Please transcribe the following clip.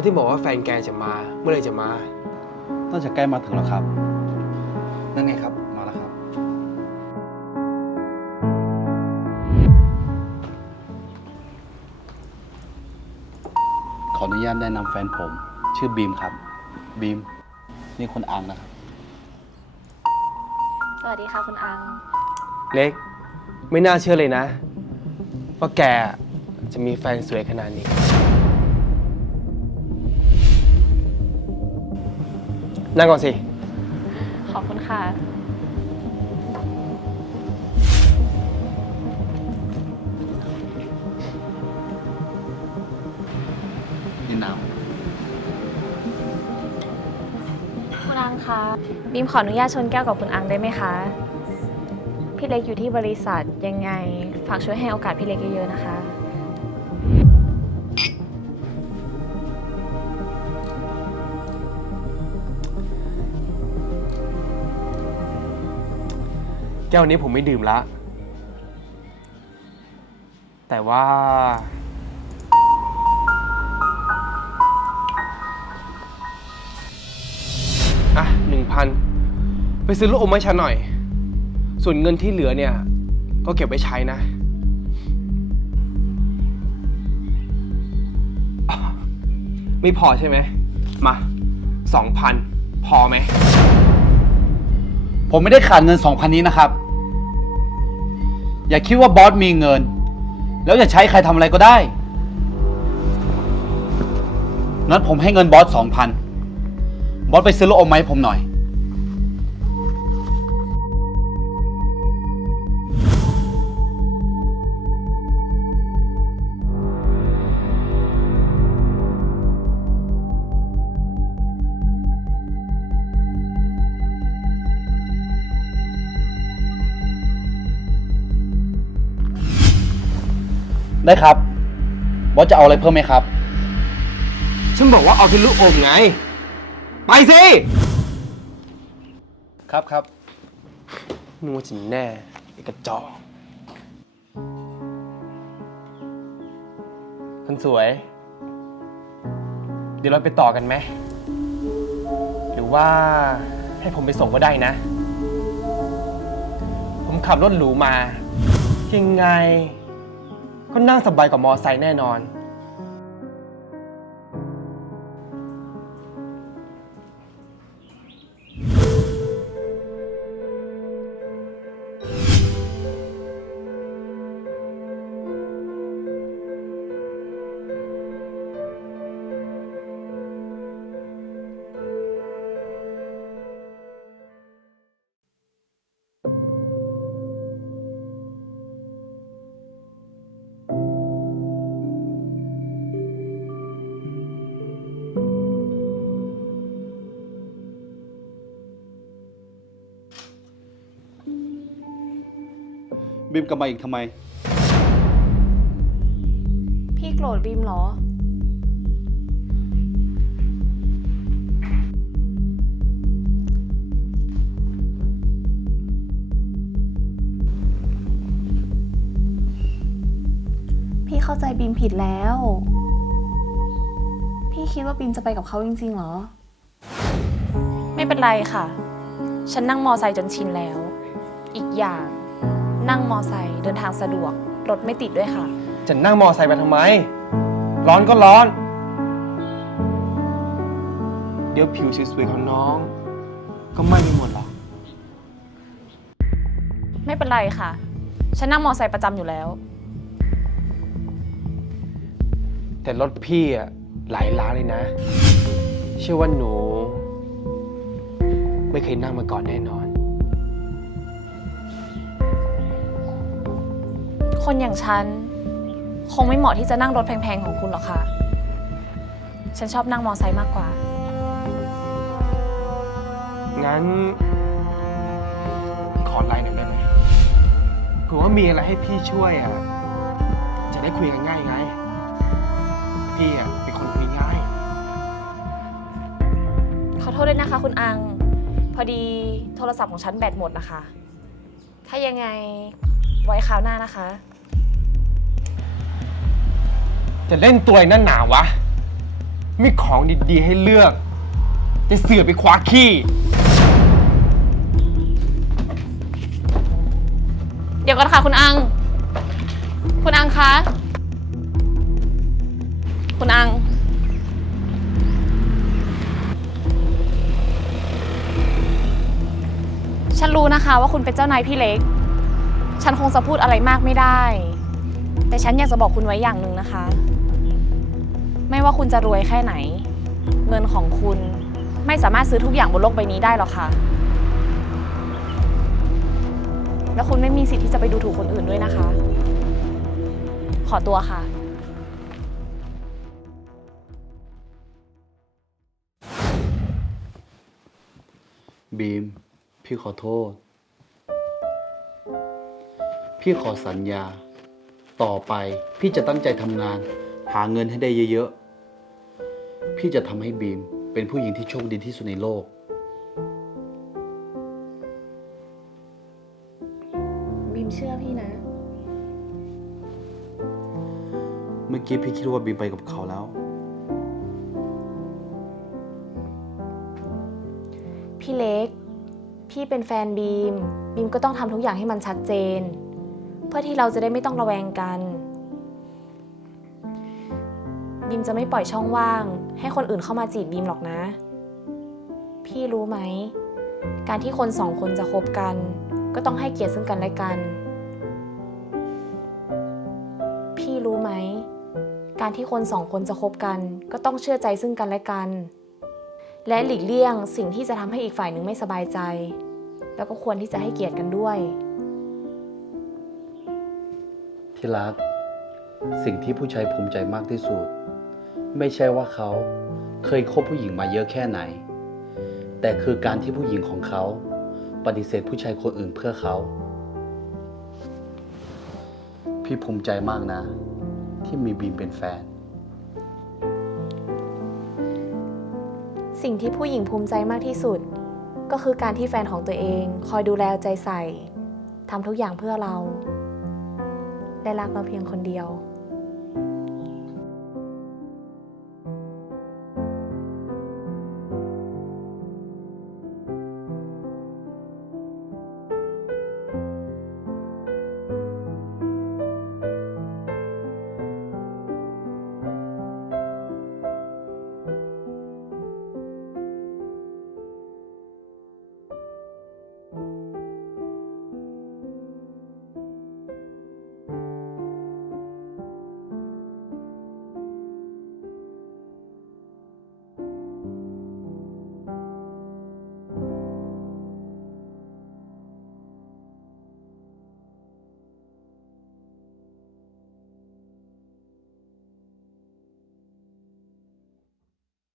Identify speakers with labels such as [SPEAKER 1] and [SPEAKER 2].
[SPEAKER 1] แล้วที่บอกว่าแฟนแกจะมาเมื่อไหรจะมา
[SPEAKER 2] น่าจะใกล้มาถึงแล้วครับ นั่นไงครับ มาแล้วครับ ขออนุญาตแนะนำแฟนผม ชื่อบีมครับ บีม นี่คนอังนะครับ
[SPEAKER 3] สวัสดีค่ะคุณอัง
[SPEAKER 1] เล็ก ไม่น่าเชื่อเลยนะ ว่าแกจะมีแฟนสวยขนาดนี้ นั่งก่อนสิ
[SPEAKER 3] ขอบคุณค่ะ
[SPEAKER 2] นี่น้
[SPEAKER 3] คุณอังคะบีมขออนุญาตชนแก้วกับคุณอังได้ไหมคะ พี่เล็กอยู่ที่บริษัทยังไง ฝากช่วยให้โอกาสพี่เล็กเยอะๆนะคะ
[SPEAKER 1] แก้วนี้ผมไม่ดื่มละ แต่ว่า อะหนึ่งพันไปซื้อลูกอมให้ฉันหน่อย ส่วนเงินที่เหลือเนี่ย ก็เก็บไว้ใช้นะ ไม่พอใช่ไหม มาสองพันพอไหม
[SPEAKER 2] ผมไม่ได้ขาดเงิน 2,000 นี้นะครับ อย่าคิดว่าบอสมีเงิน แล้วจะใช้ใครทำอะไรก็ได้ นั้นผมให้เงินบอส 2,000 บอสไปซื้อลูกอมมาให้ผมหน่อย ได้ครับ บอสจะเอาอะไรเพิ่มไหมครับ
[SPEAKER 1] ฉันบอกว่าเอาเป็นลูกอมไง ไปสิ
[SPEAKER 2] ครับครับ
[SPEAKER 1] นึกว่าจะแน่ไอ้กระจอกคนสวย เดี๋ยวเราไปต่อกันไหม หรือว่าให้ผมไปส่งก็ได้นะ ผมขับรถหรูมา ยังไง ก็นั่งสบายกว่ามอไซค์แน่นอน
[SPEAKER 2] บีมกลับมาอีกทำไม
[SPEAKER 3] พี่โกรธบีมเหรอ พี่เข้าใจบีมผิดแล้ว พี่คิดว่าบีมจะไปกับเขาจริงๆเหรอ ไม่เป็นไรค่ะ ฉันนั่งมอไซค์จนชินแล้ว อีกอย่าง นั่งมอไซค์เดินทางสะดวก รถไม่ติดด้วยค่ะ
[SPEAKER 1] จะนั่งมอไซค์ไปทำไม ร้อนก็ร้อน เดี๋ยวผิวสวยๆของน้อง ก็ไหม้ไปหมดหรอก
[SPEAKER 3] ไม่เป็นไรค่ะ ฉันนั่งมอไซค์ประจำอยู่แล้ว
[SPEAKER 1] แต่รถพี่อะหลายล้านเลยนะ เชื่อว่าหนู ไม่เคยนั่งมาก่อนแน่นอน
[SPEAKER 3] คนอย่างฉัน คงไม่เหมาะที่จะนั่งรถแพงๆของคุณหรอกค่ะ ฉันชอบนั่งมอไซค์มากกว่า
[SPEAKER 1] งั้น ขอไลน์หน่อยได้ไหมเผื่อว่ามีอะไรให้พี่ช่วยอะ จะได้คุยกันง่ายไง พี่อะเป็นคนคุยง่าย
[SPEAKER 3] ขอโทษด้วยนะคะ คุณอัง พอดีโทรศัพท์ของฉันแบตหมดนะคะ ถ้ายังไงไว้คราวหน้านะคะ
[SPEAKER 1] จะเล่นตัวไอ้นั่นหนาวะ มีของดีๆให้เลือกแต่เสือไปคว้าขี้
[SPEAKER 3] เดี๋ยวก่อนค่ะคุณอัง คุณอังคะ คุณอัง ฉันรู้นะคะว่าคุณเป็นเจ้านายพี่เล็ก ฉันคงจะพูดอะไรมากไม่ได้ แต่ฉันอยากจะบอกคุณไว้อย่างหนึ่งนะคะ ไม่ว่าคุณจะรวยแค่ไหน เงินของคุณไม่สามารถซื้อทุกอย่างบนโลกใบนี้ได้หรอกค่ะ แล้วคุณไม่มีสิทธิ์ที่จะไปดูถูกคนอื่นด้วยนะคะ ขอตัวค่ะ
[SPEAKER 2] บีม พี่ขอโทษ พี่ขอสัญญา ต่อไปพี่จะตั้งใจทำงาน หาเงินให้ได้เยอะๆ พี่จะทำให้บีมเป็นผู้หญิงที่โชคดีที่สุดในโลก
[SPEAKER 3] บีมเชื่อพี่นะ
[SPEAKER 2] เมื่อกี้พี่คิดว่าบีมไปกับเขาแล้ว
[SPEAKER 3] พี่เล็ก พี่เป็นแฟนบีม บีมก็ต้องทำทุกอย่างให้มันชัดเจน เพื่อที่เราจะได้ไม่ต้องระแวงกัน บีมจะไม่ปล่อยช่องว่าง ให้คนอื่นเข้ามาจีบบีมหรอกนะ พี่รู้ไหม การที่คนสองคนจะคบกัน ก็ต้องให้เกียรติซึ่งกันและกัน พี่รู้ไหม การที่คนสองคนจะคบกัน ก็ต้องเชื่อใจซึ่งกันและกัน และหลีกเลี่ยงสิ่งที่จะทำให้อีกฝ่ายหนึ่งไม่สบายใจ แล้วก็ควรที่จะให้เกียรติกันด้วย
[SPEAKER 2] ที่รัก สิ่งที่ผู้ชายภูมิใจมากที่สุด ไม่ใช่ว่าเขาเคยคบผู้หญิงมาเยอะแค่ไหน แต่คือการที่ผู้หญิงของเขาปฏิเสธผู้ชายคนอื่นเพื่อเขา พี่ภูมิใจมากนะ ที่มีบีมเป็นแฟน
[SPEAKER 3] สิ่งที่ผู้หญิงภูมิใจมากที่สุด ก็คือการที่แฟนของตัวเอง คอยดูแลใจใส่ทำทุกอย่างเพื่อเราและรักเราเพียงคนเดียว